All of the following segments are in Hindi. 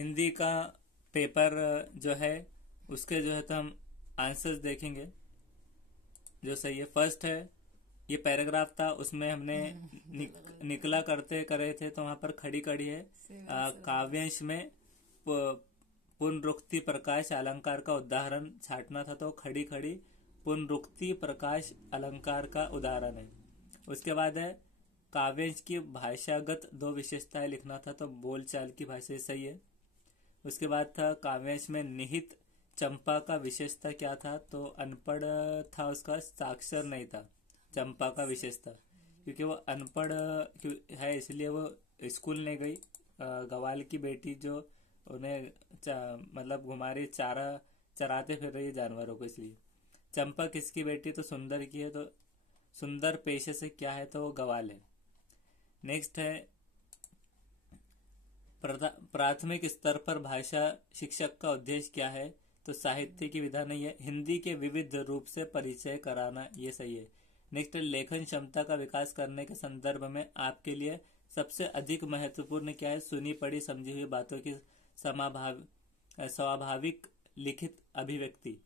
हिंदी का पेपर जो है उसके जो है तो हम आंसर्स देखेंगे जो सही है। फर्स्ट है, ये पैराग्राफ था, उसमें हमने निकला करते करे थे तो वहां पर खड़ी खड़ी है। काव्यांश में पुनरुक्ति प्रकाश अलंकार का उदाहरण छाटना था तो खड़ी खड़ी पुनरुक्ति प्रकाश अलंकार का उदाहरण है। उसके बाद है काव्यांश की भाषागत दो विशेषताएं लिखना था तो बोलचाल की भाषा सही है। उसके बाद था काव्यांश में निहित चंपा का विशेषता क्या था तो अनपढ़ था, उसका साक्षर नहीं था चंपा का विशेषता, क्योंकि वो अनपढ़ है इसलिए वो स्कूल नहीं गई। गवाल की बेटी जो उन्हें मतलब घुमारी चारा चराते फिर रही है जानवरों को, इसलिए। चंपा किसकी बेटी तो सुंदर की है, तो सुंदर पेशे से क्या है तो वो गवाल है। नेक्स्ट है प्राथमिक स्तर पर भाषा शिक्षक का उद्देश्य क्या है तो साहित्य की विधा नहीं है, हिंदी के विविध रूप से परिचय कराना, ये सही है। नेक्स्ट है लेखन क्षमता का विकास करने के संदर्भ में आपके लिए सबसे अधिक महत्वपूर्ण क्या है, सुनी पढ़ी समझी हुई बातों की स्वाभाविक लिखित अभिव्यक्ति।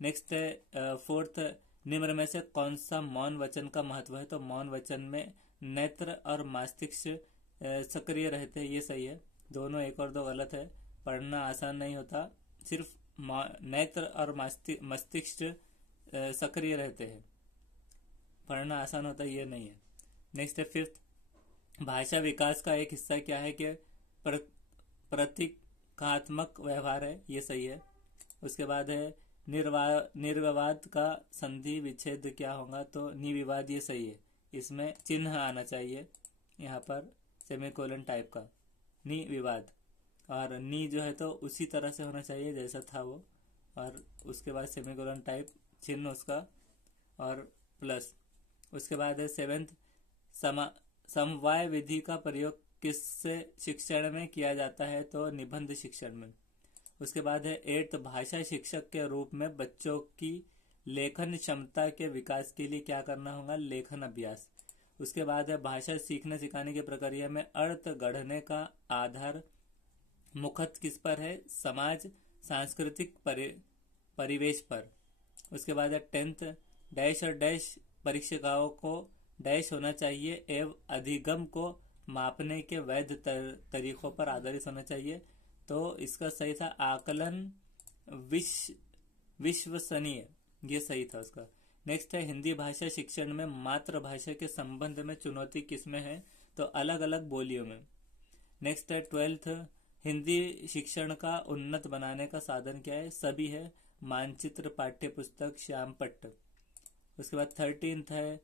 नेक्स्ट है फोर्थ, निम्न में से कौन सा मौन वचन का महत्व है तो मौन वचन में नेत्र और मस्तिष्क सक्रिय रहते हैं, ये सही है। दोनों एक और दो गलत है, पढ़ना आसान नहीं होता, सिर्फ नेत्र और मस्तिष्क सक्रिय रहते हैं, पढ़ना आसान होता है, ये नहीं है। नेक्स्ट है फिफ्थ, भाषा विकास का एक हिस्सा क्या है कि प्रतीकात्मक व्यवहार है, ये सही है। उसके बाद है निर्विवाद का संधि विच्छेद क्या होगा तो निविवाद, ये सही है। इसमें चिन्ह आना चाहिए यहाँ पर सेमीकोलन टाइप का, निविवाद, और नी जो है तो उसी तरह से होना चाहिए जैसा था वो, और उसके बाद सेमीकोलन टाइप चिन्ह उसका और प्लस। उसके बाद है सेवेंथ, समवाय विधि का प्रयोग किससे शिक्षण में किया जाता है तो निबंध शिक्षण में। उसके बाद है एट्थ, भाषा शिक्षक के रूप में बच्चों की लेखन क्षमता के विकास के लिए क्या करना होगा, लेखन अभ्यास। उसके बाद है भाषा सीखने सिखाने की प्रक्रिया में अर्थ गढ़ने का आधार मुख्यतः किस पर है, समाज सांस्कृतिक परिवेश पर। उसके बाद है टेंथ, डैश और डैश परीक्षिकाओं को डैश होना चाहिए एवं अधिगम को मापने के वैध तरीकों पर आधारित होना चाहिए, तो इसका सही था आकलन विश्वसनीय, ये सही था उसका। नेक्स्ट है हिंदी भाषा शिक्षण में मातृभाषा के संबंध में चुनौती किसमें है तो अलग अलग बोलियों में। नेक्स्ट है ट्वेल्थ, हिंदी शिक्षण का उन्नत बनाने का साधन क्या है, सभी है, मानचित्र, पाठ्य पुस्तक, श्याम पट्ट। उसके बाद 13th है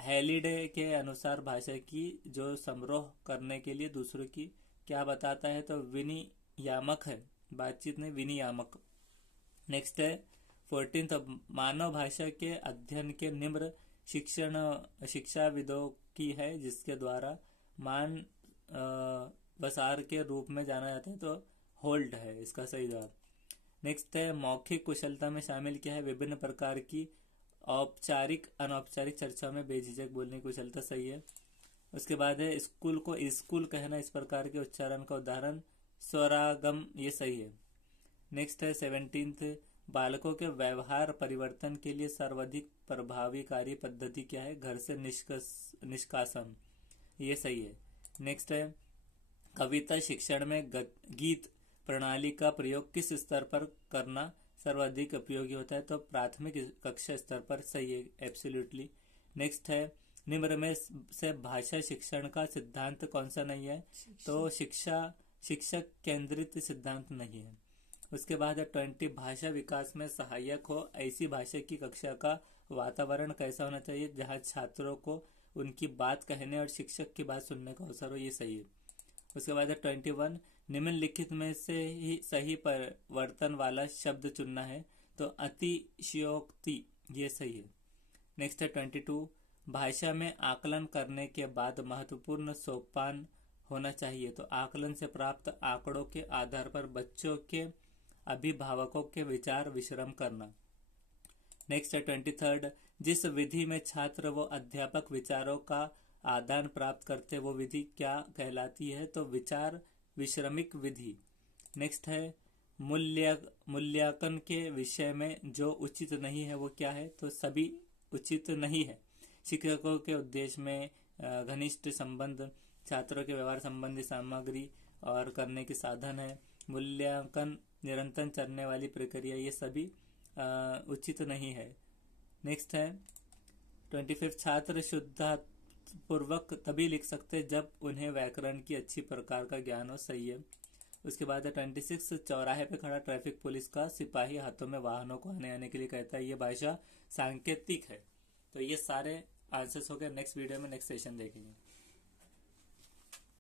हेलिडे के अनुसार भाषा की जो समरोह करने के लिए दूसरों की क्या बताता है तो विनियामक है, बातचीत नहीं विनियामक। नेक्स्ट है 14th, मानव भाषा के अध्ययन के निम्न शिक्षाविदों की है जिसके द्वारा मान बसार के रूप में जाना जाता है तो होल्ट है इसका सही जवाब। नेक्स्ट है मौखिक कुशलता में शामिल क्या है, विभिन्न प्रकार की औपचारिक अनौपचारिक चर्चा में बेझिझक बोलने की कुशलता, सही है। उसके बाद है स्कूल को स्कूल कहना, इस प्रकार के उच्चारण का उदाहरण स्वरागम, ये सही है। नेक्स्ट है 17th, बालकों के व्यवहार परिवर्तन के लिए सर्वाधिक प्रभावीकारी पद्धति क्या है, घर से निष्कासन, ये सही है। नेक्स्ट है कविता शिक्षण में गीत प्रणाली का प्रयोग किस स्तर पर करना सर्वाधिक उपयोगी होता है तो प्राथमिक कक्षा स्तर पर, सही है, एब्सोल्युटली। नेक्स्ट है निम्न में से भाषा शिक्षण का सिद्धांत कौन सा नहीं है तो शिक्षक केंद्रित सिद्धांत नहीं है। उसके बाद है 20, भाषा विकास में सहायक हो ऐसी भाषा की कक्षा का वातावरण कैसा होना चाहिए जहां छात्रों को उनकी बात कहने और शिक्षक की बात सुनने का अवसर हो, ये सही है। उसके बाद है 21, निम्नलिखित में से ही सही परिवर्तन वाला शब्द चुनना है तो अतिशयोक्ति, ये सही है। नेक्स्ट है 22, भाषा में आकलन करने के बाद महत्वपूर्ण सोपान होना चाहिए तो आकलन से प्राप्त आंकड़ों के आधार पर बच्चों के अभिभावकों के विचार विश्रम करना। नेक्स्ट है 23, जिस विधि में छात्र व अध्यापक विचारों का आदान प्राप्त करते वो विधि क्या कहलाती है तो विचार विश्रमिक विधि। नेक्स्ट है मूल्यांकन के विषय में जो उचित नहीं है वो क्या है, तो सभी उचित नहीं है। शिक्षकों के उद्देश्य में घनिष्ठ संबंध, छात्रों के व्यवहार संबंधी सामग्री और करने के साधन है। मूल्यांकन निरंतर चलने वाली प्रक्रिया, ये सभी उचित नहीं है। नेक्स्ट है 25 छात्र शुद्धतापूर्वक तभी लिख सकते जब उन्हें व्याकरण की अच्छी प्रकार का ज्ञान हो, सही है। उसके बाद है 26 चौराहे पे खड़ा ट्रैफिक पुलिस का सिपाही हाथों में वाहनों को आने आने के लिए कहता है, ये भाषा सांकेतिक है। तो ये सारे आंसर्स हो गए। नेक्स्ट वीडियो में नेक्स्ट सेशन देखेंगे।